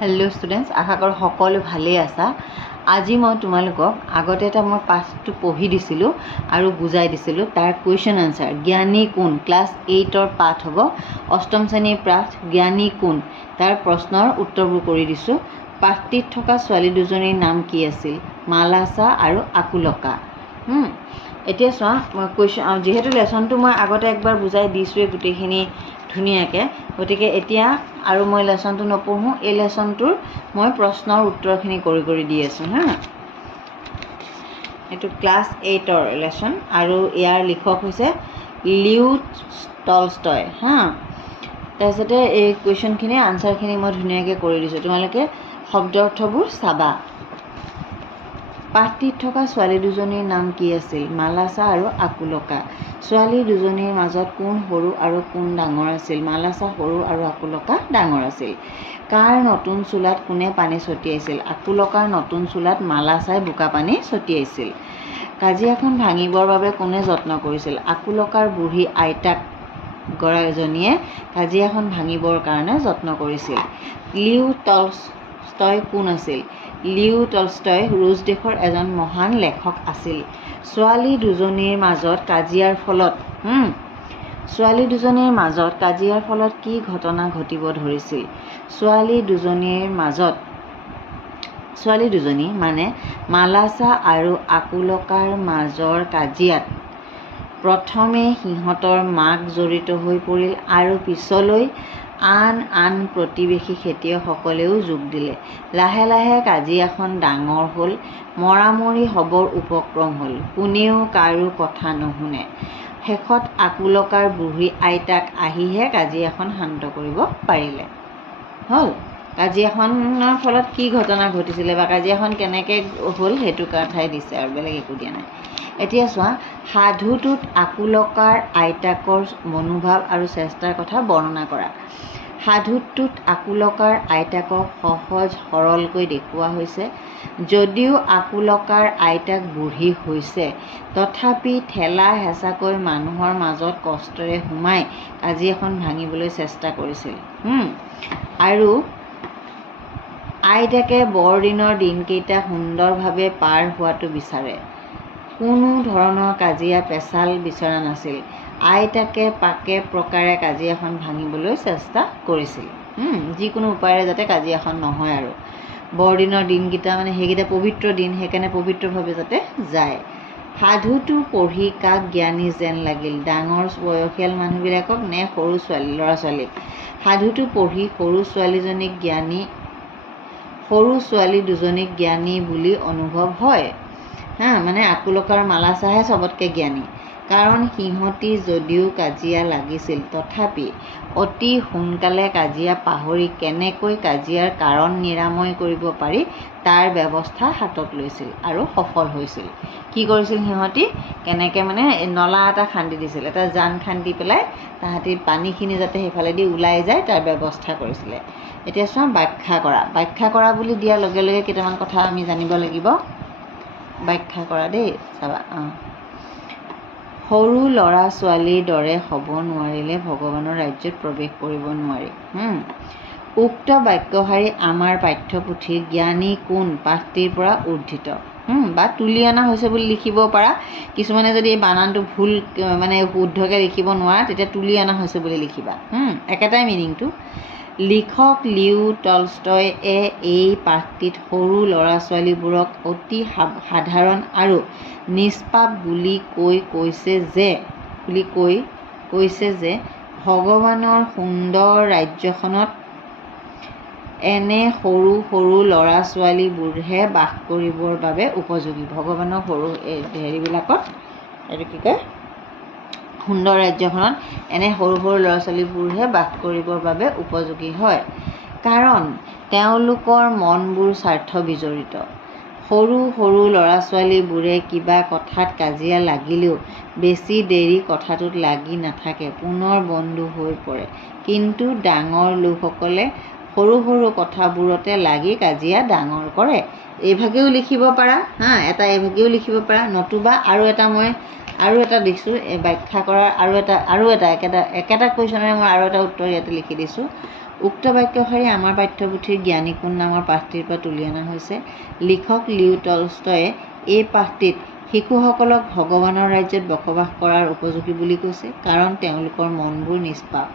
Hello students आशा करो सकलो भाले आसा। আজি मैं तुम्हालोকক আগতে এটা मैं पाठটো पढ़ी दिसिलो आरु बुझाई दिसिलो तार क्वेश्चन आंसर ज्ञानी कोन क्लास 8 पाठ हबो अष्टम श्रेणी पाठ ज्ञानी कोन तार प्रश्नर उत्तरबो करि दिसु। पाठटित থকা ছোৱালী দুজনীৰ নাম কি আছিল মালাসা আৰু আকুলকা। এতিয়া চোৱা মই কোৱেশ্চন যেহেতু লেসনটো মই আগতে একবাৰ বুজাই দিছোৱে গুটেখিনি ধুনিয়াকে গতিকে এতিয়া আৰু মই লেসনটো নপঢ়ো এই লেসনটোৰ মই প্ৰশ্নৰ উত্তৰখিনি কৰি দি আছো হা। এটো ক্লাস 8 ৰ লেসন আৰু ইয়াৰ লিখক হৈছে লিউ টলষ্টয় হা। তাৰপিছতে এই কোৱেশ্চনখিনি আনসাৰখিনি মই ধুনিয়াকে কৰি দিছো তোমালোকে শব্দ অৰ্থবোৰ চাবা। পাঠটিত থকা ছোৱালী দুজনীৰ নাম কি আছিল মালাসা আৰু আকুলকা। ছোৱালী দুজনীৰ মাজত কোন সৰু আৰু কোন ডাঙৰ আছিল মালাসা সৰু আৰু আকুলকা ডাঙৰ আছিল। কাৰ নতুন চুলাত কোনে পানী ছটিয়াইছিল আকুলকাৰ নতুন চুলাত মালাসাই বোকা পানী ছটিয়াইছিল। কাজিয়াখন ভাঙিবৰ বাবে কোনে যত্ন কৰিছিল আকুলকাৰ বুঢ়ী আইতাক গৰাজনীয়ে কাজিয়াখন ভাঙিবৰ কাৰণে যত্ন কৰিছিল। লিউ টলষ্টয় কোন আছিল লিউ টলষ্টয় ৰুছ দেশৰ এজন মহান লেখক আছিল। ছোৱালী দুজনীৰ মাজত কাজিয়াৰ ফলত কি ঘটনা ঘটিব ধৰিছিল ছোৱালী দুজনী মানে মালাসা আৰু আকুলকাৰ মাজৰ কাজিয়াত প্ৰথমে সিহঁতৰ মাক জড়িত হৈ পৰিল আৰু পিছলৈ আন প্ৰতিবেশী খেতিয়কসকলেও যোগ দিলে। লাহে লাহে কাজিয়াখন ডাঙৰ হ'ল মৰামৰি হবৰ উপক্ৰম হ'ল কোনেও কাৰো কথা নুশুনে। শেষত আকুলকাৰ বুঢ়ী আইতাক আহিহে কাজিয়াখন শান্ত কৰিব পাৰিলে। হ'ল কাজিয়াখনৰ ফলত কি ঘটনা ঘটিছিলে বা কাজিয়াখন কেনেকৈ হ'ল সেইটো কথাই দিছে আৰু বেলেগ একো দিয়া নাই। এতিয়া চোৱা সাধুটোত আকুলকাৰ আইতাকৰ মনোভাৱ আৰু চেষ্টাৰ কথা বৰ্ণনা কৰা। সাধুটোত আকুলকাৰ আইতাকক সহজ সৰলকৈ দেখুওৱা হৈছে। যদিও আকুলকাৰ আইতাক বুঢ়ী হৈছে তথাপি ঠেলা হেঁচাকৈ মানুহৰ মাজত কষ্টৰে সোমাই কাজিয়াখন ভাঙিবলৈ চেষ্টা কৰিছিল আৰু আইতাকে বৰদিনৰ দিনকেইটা সুন্দৰভাৱে পাৰ হোৱাটো বিচাৰে। কোনো ধৰণৰ কাজিয়া পেচাল বিচৰা নাছিল। আইতাকে পাকে প্ৰকাৰে কাজিয়াখন ভাঙিবলৈ চেষ্টা কৰিছিল যিকোনো উপায়েৰে যাতে কাজিয়াখন নহয় আৰু বৰদিনৰ দিনকেইটা মানে সেইকেইটা পবিত্ৰ দিন সেইকাৰণে পবিত্ৰভাৱে যাতে যায়। সাধুটো পঢ়ি কাক জ্ঞানী যেন লাগিল ডাঙৰ বয়সীয়াল মানুহবিলাকক নে সৰু ল'ৰা ছোৱালীক। সাধুটো পঢ়ি সৰু ছোৱালী দুজনীক জ্ঞানী বুলি অনুভৱ হয় মানে আকুলকাৰ মালাসাহে চবতকৈ জ্ঞানী কাৰণ সিহঁতি যদিও কাজিয়া লাগিছিল তথাপি অতি সোনকালে কাজিয়া পাহৰি কেনেকৈ কাজিয়াৰ কাৰণ নিৰাময় কৰিব পাৰি তাৰ ব্যৱস্থা হাতত লৈছিল আৰু সফল হৈছিল। কি কৰিছিল সিহঁতি কেনেকৈ মানে নলা এটা খান্দি দিছিল এটা জান খান্দি পেলাই তাহাঁতি পানীখিনি যাতে সেইফালেদি ওলাই যায় তাৰ ব্যৱস্থা কৰিছিলে। এতিয়া চোৱা ব্যাখ্যা কৰা বুলি দিয়াৰ লগে লগে কেইটামান কথা আমি জানিব লাগিব। ব্যাখ্যা কৰা দেই চাবা। সৰু ল'ৰা ছোৱালীৰ দৰে হ'ব নোৱাৰিলে ভগৱানৰ ৰাজ্যত প্ৰৱেশ কৰিব নোৱাৰি। উক্ত বাক্যশাৰী আমাৰ পাঠ্যপুথিৰ জ্ঞানী কোন পাঠটিৰ পৰা উদ্ধৃত বা তুলি অনা হৈছে বুলি লিখিব পাৰা। কিছুমানে যদি এই বানানটো ভুল মানে শুদ্ধকৈ লিখিব নোৱাৰা তেতিয়া তুলি অনা হৈছে বুলি লিখিবা একেটাই মিনিংটো। লিখক লিউ টলষ্টয়ে এই পাঠটিত সৰু ল'ৰা ছোৱালীবোৰক অতি সাধাৰণ আৰু নিষ্পাপ বুলি কৈছে যে ভগৱানৰ সুন্দৰ ৰাজ্যখনত এনে সৰু সৰু ল'ৰা ছোৱালীবোৰহে বাস কৰিবৰ বাবে উপযোগী। ভগৱানৰ সৰু হেৰিবিলাকত এইটো কি কয় সুন্দৰ ৰাজ্যখনত এনে সৰু সৰু ল'ৰা ছোৱালীবোৰহে বাস কৰিবৰ বাবে উপযোগী হয় কাৰণ তেওঁলোকৰ মনবোৰ স্বাৰ্থ বিজড়িত। সৰু সৰু ল'ৰা ছোৱালীবোৰে কিবা কথাত কাজিয়া লাগিলেও বেছি দেৰি কথাটোত লাগি নাথাকে পুনৰ বন্ধু হৈ পৰে। কিন্তু ডাঙৰ লোকসকলে সৰু সৰু কথাবোৰতে লাগি কাজিয়া ডাঙৰ কৰে। এইভাগেও লিখিব পাৰা এটা এইভাগেও লিখিব পাৰা নতুবা আৰু এটা দিছোঁ ব্যাখ্যা কৰাৰ আৰু এটা একেটা কুৱেশ্যনৰে মই আৰু এটা উত্তৰ ইয়াতে লিখি দিছোঁ। উক্ত বাক্যশাৰী আমাৰ পাঠ্যপুথিৰ জ্ঞানী কোন নামৰ পাঠটিৰ পৰা তুলি অনা হৈছে। লিখক লিও টলষ্টয়ে এই পাঠটিত শিশুসকলক ভগৱানৰ ৰাজ্যত বসবাস কৰাৰ উপযোগী বুলি কৈছে, কাৰণ তেওঁলোকৰ মনবোৰ নিষ্পাপ।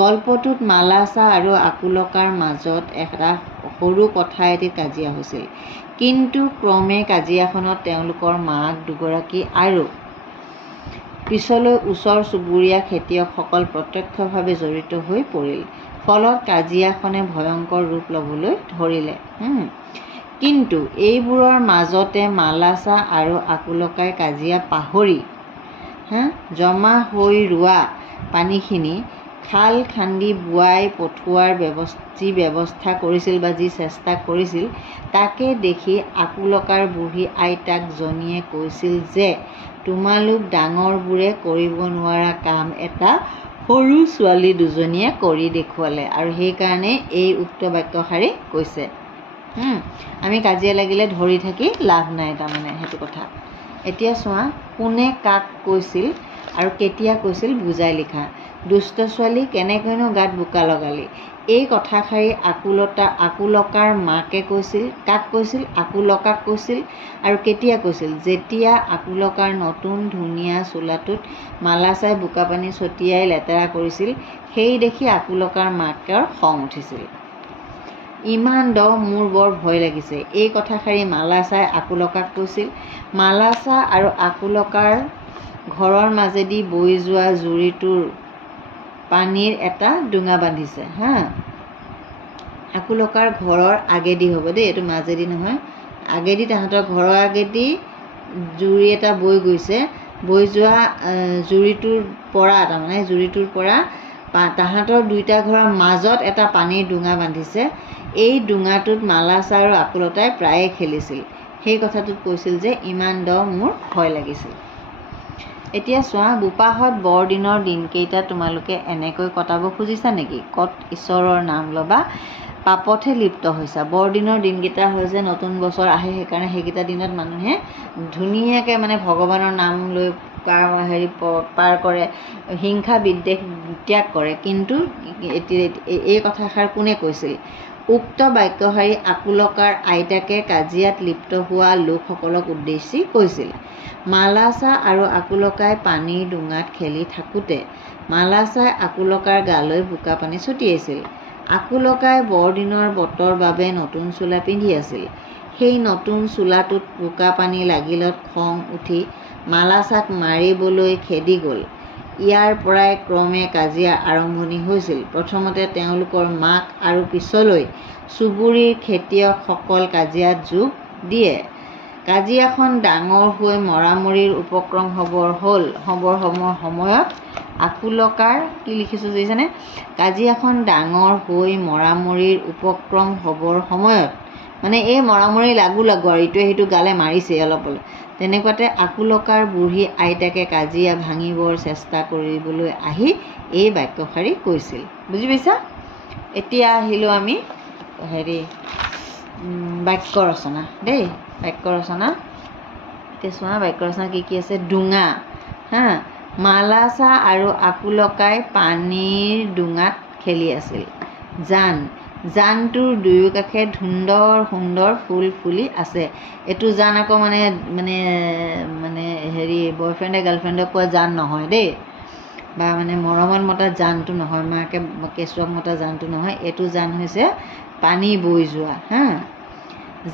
গল্পটোত মালাছা আৰু আকুলকাৰ মাজত এটা সৰু কথা এটি কাজিয়া হৈছিল, কিন্তু ক্ৰমে কাজিয়াখনত তেওঁলোকৰ মাক দুগৰাকী আৰু পিছলৈ ওচৰ চুবুৰীয়া খেতিয়কসকল প্ৰত্যক্ষভাৱে জড়িত হৈ পৰিল। ফলত কাজিয়াখনে ভয়ংকৰ ৰূপ ল'বলৈ ধৰিলে। কিন্তু এইবোৰৰ মাজতে মালাছা আৰু আকুলকাই কাজিয়া পাহৰি জমা হৈ ৰোৱা পানীখিনি খাল খান্দি বোৱাই পঠোৱাৰ যি ব্যৱস্থা কৰিছিল বা যি চেষ্টা কৰিছিল, তাকে দেখি আকুলকাৰ বুঢ়ী আইতাক জনীয়ে কৈছিল যে তোমালোক ডাঙৰবোৰে কৰিব নোৱাৰা কাম এটা সৰু ছোৱালী দুজনীয়ে কৰি দেখুৱালে, আৰু সেইকাৰণে এই উক্ত বাক্যশাৰী কৈছে। আমি কাজিয়া লাগিলে ধৰি থাকি লাভ নাই, তাৰমানে সেইটো কথা। এতিয়া চোৱা, কোনে কাক কৈছিল আৰু কেতিয়া কৈছিল বুজাই লিখা। দুষ্ট ছোৱালী কেনেকৈনো গাত বোকা লগালি। এই কথাষাৰি আকুলকাৰ মাকে কৈছিল। কাক কৈছিল? আকুলকাক কৈছিল। আৰু কেতিয়া কৈছিল? যেতিয়া আকুলকাৰ নতুন ধুনীয়া চোলাটোত মালাছাই বোকা পানী ছটিয়াই লেতেৰা কৰিছিল, সেই দেখি আকুলকাৰ মাকৰ খং উঠিছিল। ইমান দ মোৰ বৰ ভয় লাগিছে। এই কথাষাৰি মালাছাই আকুলকাক কৈছিল। মালাছা আৰু আকুলকাৰ ঘৰৰ মাজেদি বৈ যোৱা জুৰিটোৰ পানীৰ এটা ডোঙা বান্ধিছে। আকুলকাৰ ঘৰৰ আগেদি হ'ব দেই, এইটো মাজেদি নহয়, আগেদি, তাহাঁতৰ ঘৰৰ আগেদি জুৰি এটা বৈ গৈছে। বৈ যোৱা জুৰিটোৰ পৰা, তাৰমানে জুৰিটোৰ পৰা তাহাঁতৰ দুইটা ঘৰৰ মাজত এটা পানীৰ ডোঙা বান্ধিছে। এই ডোঙাটোত মালাছা আৰু আকুলতাই প্ৰায়ে খেলিছিল। সেই কথাটোত কৈছিল যে ইমান দ মোৰ ভয় লাগিছিল। এতিয়া চোৱা, বোপাহত বৰদিনৰ দিনকেইটা তোমালোকে এনেকৈ কটাব খুজিছা নেকি? ক'ত ঈশ্বৰৰ নাম ল'বা, পাপতহে লিপ্ত হৈছা। বৰদিনৰ দিনকেইটা হৈছে নতুন বছৰ আহে, সেইকাৰণে সেইকেইটা দিনত মানুহে ধুনীয়াকৈ মানে ভগৱানৰ নাম লৈ পাৰ কৰে, হিংসা বিদ্বেষ ত্যাগ কৰে। কিন্তু এই কথাষাৰ কোনে কৈছিল? উক্ত বাক্যশাৰী আকুলকাৰ আইতাকে কাজিয়াত লিপ্ত হোৱা লোকসকলক উদ্দেশ্যি কৈছিল। মালাছা আৰু আকুলকাই পানীৰ ডোঙাত খেলি থাকোঁতে মালাছাই আকুলকাৰ গালৈ বোকা পানী ছটিয়াইছিল। আকুলকাই বৰদিনৰ বতৰ বাবে নতুন চোলা পিন্ধি আছিল। সেই নতুন চোলাটোত বোকা পানী লাগিলত খং উঠি মালাছাক মাৰিবলৈ খেদি গ'ল। ইয়াৰ পৰাই ক্ৰমে কাজিয়া আৰম্ভণি হৈছিল। প্ৰথমতে তেওঁলোকৰ মাক আৰু পিছলৈ চুবুৰীৰ খেতিয়কসকল কাজিয়াত যোগ দিয়ে। কাজিয়াখন ডাঙৰ হৈ মৰামৰিৰ উপক্ৰম হ'বৰ সময়ত আকুলকাৰ কি লিখিছোঁ বুজিছেনে? কাজিয়াখন ডাঙৰ হৈ মৰামৰিৰ উপক্ৰম হ'বৰ সময়ত, মানে এই মৰামৰি লাগু আৰু ইটোৱে সিটো গালে মাৰিছে অলপ অলপ, তেনেকুৱাতে আকুলকাৰ বুঢ়ী আইতাকে কাজিয়া ভাঙিবৰ চেষ্টা কৰিবলৈ আহি এই বাক্যশাৰী কৈছিল। বুজি পাইছা? এতিয়া আহিলোঁ আমি বাক্য ৰচনা দেই। বাক্য ৰচনা এতিয়া চোৱা, বাক্য ৰচনা কি কি আছে? ডোঙা, মালাছা আৰু আকুলকাই পানীৰ ডোঙাত খেলি আছিল। জানটোৰ দুয়োকাষে সুন্দৰ সুন্দৰ ফুল ফুলি আছে। এইটো জান আকৌ মানে মানে মানে বয়ফ্ৰেণ্ডে গাৰ্লফ্ৰেণ্ডক কোৱা জান নহয় দেই, বা মানে মৰমত মতা জানটো নহয়, মাকে কেঁচুৱাক মতা জানটো নহয়। এইটো জান হৈছে পানী বৈ যোৱা।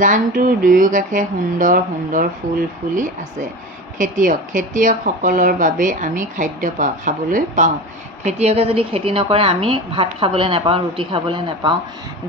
জানটোৰ দুয়োকাষে সুন্দৰ সুন্দৰ ফুল ফুলি আছে। খেতিয়কসকলৰ বাবে আমি খাদ্য খাবলৈ পাওঁ। খেতিয়কে যদি খেতি নকৰে আমি ভাত খাবলৈ নাপাওঁ, ৰুটি খাবলৈ নাপাওঁ,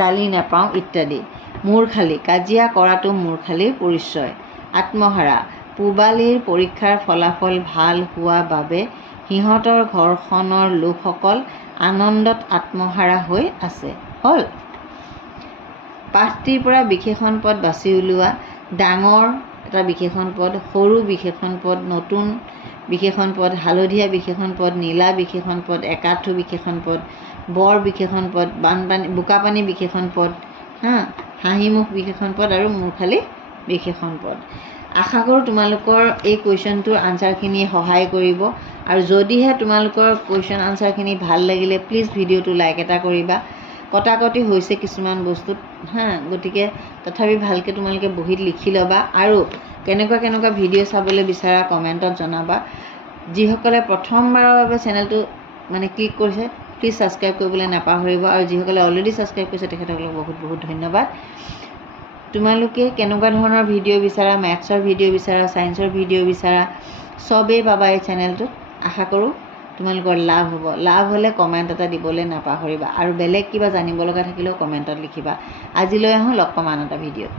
দালি নাপাওঁ ইত্যাদি। মূৰ্খালি, কাজিয়া কৰাটো মূৰ্খালিৰ পৰিচয়। আত্মহাৰা, পূবালীৰ পৰীক্ষাৰ ফলাফল ভাল হোৱা বাবে সিহঁতৰ ঘৰখনৰ লোকসকল আনন্দত আত্মহাৰা হৈ আছে। হ'ল। পাঠটিৰ পৰা বিশেষণ পদ বাছি উলিওৱা। ডাঙৰ এটা বিশেষণ পদ, সৰু বিশেষণ পদ, নতুন বিশেষণ পদ, হালধীয়া বিশেষণ পদ, নীলা বিশেষণ পদ, একাঠু বিশেষণ পদ, বৰ বিশেষণ পদ, বোকাপানী বিশেষণ পদ, হাঁহিমুখ বিশেষণ পদ আৰু মূৰ্খালি বিশেষণ পদ। আশা কৰোঁ তোমালোকৰ এই কুৱেশ্যনটোৰ আনচাৰখিনি সহায় কৰিব। আৰু যদিহে তোমালোকৰ কুৱেশ্যন আনচাৰখিনি ভাল লাগিলে প্লিজ ভিডিঅ'টো লাইক এটা কৰিবা। কটাকটি হৈছে কিছুমান বস্তুত গতিকে তথাপি ভালকৈ তোমালোকে বহীত লিখি ল'বা আৰু কেনেকুৱা ভিডিঅ' চাবলৈ বিচাৰা কমেণ্টত জনাবা। যিসকলে প্ৰথমবাৰৰ বাবে চেনেলটো ক্লিক কৰিছে প্লিজ ছাবস্ক্ৰাইব কৰিবলৈ নাপাহৰিব আৰু যিসকলে অলৰেডি ছাবস্ক্ৰাইব কৰিছে তেখেতসকলক বহুত ধন্যবাদ। তোমালোকে কেনেকুৱা ধৰণৰ ভিডিঅ' বিচাৰা, মেথছৰ ভিডিঅ' বিচাৰা, ছায়েন্সৰ ভিডিঅ' বিচাৰা, চবেই পাবা এই চেনেলটোত। আশা কৰোঁ তোমালোকৰ লাভ হ'ব। লাভ হ'লে কমেণ্ট এটা দিবলৈ নাপাহৰিবা আৰু বেলেগ কিবা জানিব লগা থাকিলেও কমেণ্টত লিখিবা। আজিলৈ আহোঁ, লগ পাম আন এটা ভিডিঅ'ত।